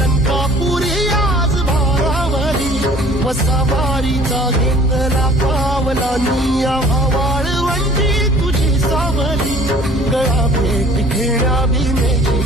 लंकापुरी आज भारावरी वसावारीचा घेतला पावला निया वाळवंटी तुझी सावली गळा भेट घेण्या भीमेची